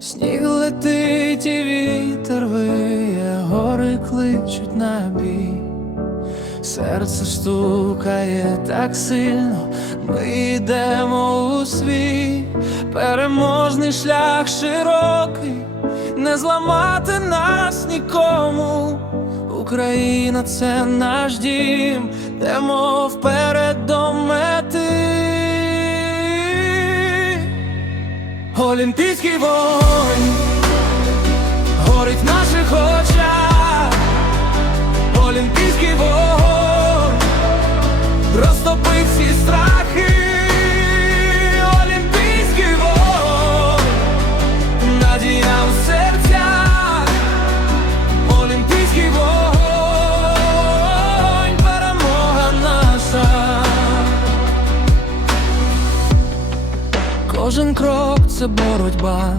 Сніг летить і вітер виє, гори кличуть на бій, серце стукає так сильно, ми йдемо у свій переможний шлях широкий, не зламати нас нікому. Україна це наш дім, демо вперед до мети. Олімпійський вогонь Кожен крок це боротьба,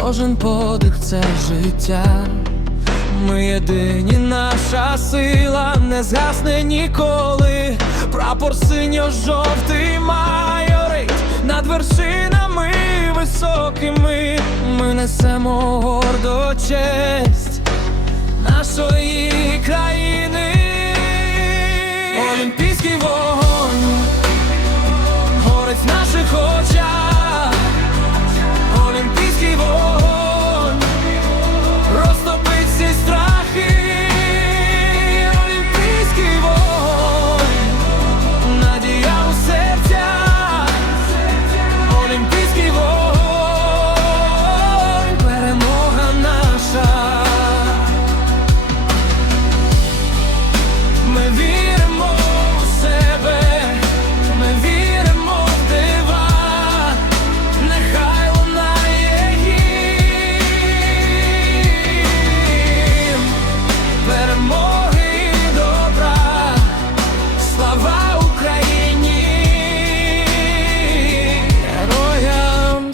кожен подих це життя. Ми єдині, наша сила не згасне ніколи. Прапор синьо-жовтий майорить над вершинами високими. Ми несемо гордо честь нашої. хоча.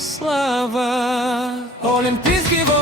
слава, Олімпійські вогні.